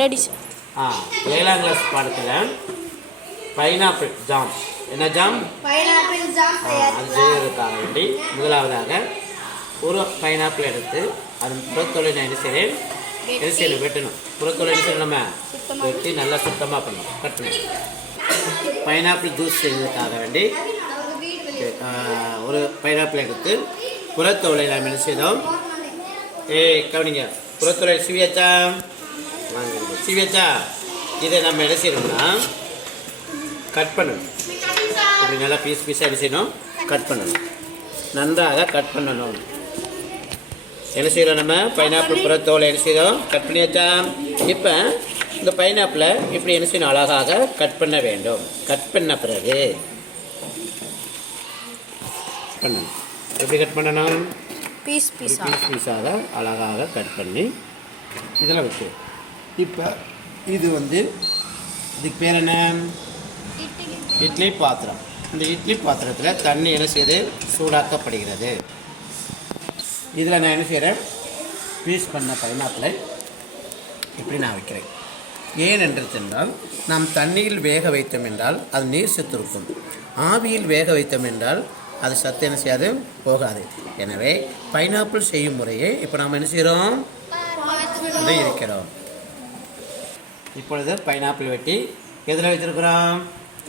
Ready sir ஆ ஏழாம் class பாடத்தில் pineapple jam என்ன ஜாம் பைனாப்பிள் ஜாம் அது செய்வதற்காக வேண்டி முதலாவதாக ஒரு பைனாப்பிள் எடுத்து அதன் புறத்தொலை நான் என்ன செய்கிறேன் என்ன செய்யணும்? வெட்டணும். புறத்தொலை என்ன செய்யணும் நம்ம வெட்டி. நல்லா சுத்தமாக பண்ணணும். கட் பண்ணணும் பைனாப்பிள் ஜூஸ் செய்வதற்காக வேண்டி ஒரு பைனாப்பிள் எடுத்து புறத்தோலை நாம் என்ன செய்தோம் ஏய் கவனிங்க. புறத்தோலை சிவியாச்சா வாங்க சிவியாச்சா இதை நம்ம என்ன செய்யணும்னா கட் பண்ணணும். இப்படி நல்லா பீஸ் பீஸாக என்ன செய்யணும்? கட் பண்ணணும். நன்றாக கட் பண்ணணும். என்ன செய்கிறோம் நம்ம? பைனாப்பிள் புறத்தோலை என்ன செய்கிறோம் கட் பண்ணியாச்சா? இப்போ இந்த பைனாப்பிளை இப்படி என்ன செய்யணும்? அழகாக கட் பண்ண வேண்டும். கட் பண்ண பிறகு பண்ணணும். எப்படி கட் பண்ணணும்? பீஸ் பீஸா? பீஸ் பீஸாக அழகாக கட் பண்ணி இதில் வச்சு இப்போ இது வந்து இதுக்கு பேர் என்ன? இட்லி பாத்திரம். இந்த இட்லி பாத்திரத்தில் தண்ணி என்ன செய்யுது சூடாக்கப்படுகிறது. இதில் நான் என்ன செய்கிறேன் பீஸ் பண்ண பைனாப்பிளை இப்படி நான் வைக்கிறேன். ஏன் என்று சொன்னால் நாம் தண்ணியில் வேக வைத்தோம் என்றால் அது நீர் சத்து இருக்கும். ஆவியில் வேக வைத்தோம் என்றால் அது சத்து என்ன செய்யாது? போகாது. எனவே பைனாப்பிள் செய்யும் முறையை இப்போ நாம் என்ன செய்கிறோம் இருக்கிறோம். இப்பொழுது பைனாப்பிள் வெட்டி எதில் வச்சிருக்கிறோம்?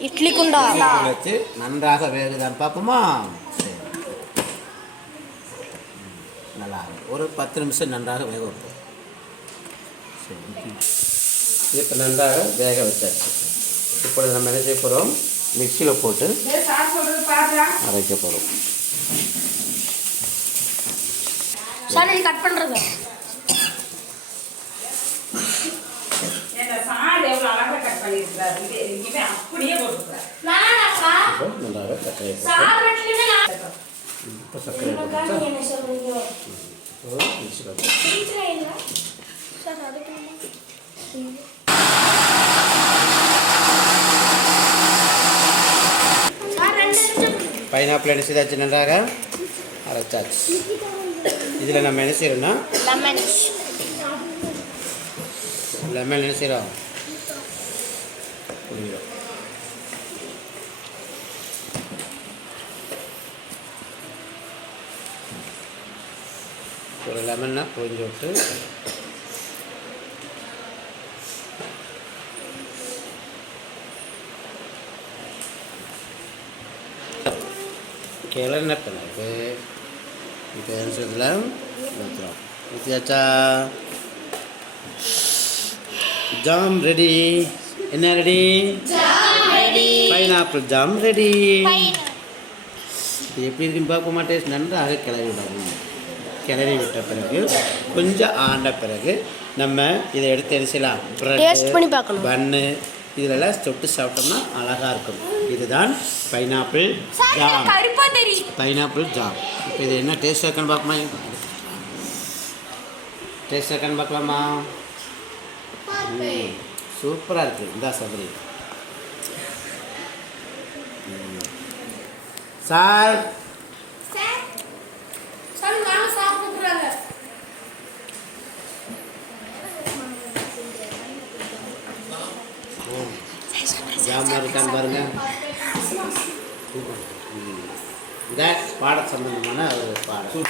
இட்லி குண்டா. வச்சு நன்றாக வேகுதான்னு பார்ப்போமா. நல்லா ஒரு பத்து நிமிஷம் நன்றாக வேக வைப்போம் சரி. இப்போ நன்றாக வேக வச்சாச்சு இப்பொழுது நம்ம என்ன செய்ய போகிறோம் மிக்சியில் போட்டு அரைக்க போகிறோம் கட் பண்ணுறது இப்போ நன்றாக சர்க்கரை போட்டு. இப்போ சர்க்கரை போட்டு. போட்டு பைனாப்பிள் என்ன செய்தாச்சு நன்றாக அரைச்சாச்சு. இதில் நம்ம என்ன செய்யறோம்னா லெமன். லெமன் என்ன செய்கிறோம் ஒரு லெமன்னா புழிஞ்சு விட்டு கிளறின பிறகு இப்போ என்ன செய்யறதுல ஊற்றுறோம் ஊற்றியாச்சா ஜாம் ரெடி. என்ன ரெடி? Pineapple jam ready. இது எப்படி இருக்குன்னு பார்ப்போமா டேஸ்ட். நன்றாக கிளறி விடணும் கிளறி விட்ட பிறகு கொஞ்சம் ஆண்ட பிறகு நம்ம இதை எடுத்து பண்ணி பார்க்கணும். பன்னு இதிலெல்லாம் தொட்டு சாப்பிட்டோம்னா அழகாக இருக்கும். இதுதான் பைனாப்பிள் ஜாம் பைனாப்பிள் ஜாம் இப்போ இது என்ன டேஸ்ட் இருக்கான்னு பார்க்கமா டேஸ்ட் இருக்கான்னு பார்க்கலாமா? சூப்பராக இருக்குது இந்தா சபரி. சார் ஜாம் இருக்கான்னு பாருங்க ம். இந்த பாட சம்பந்தமான ஒரு பாடம்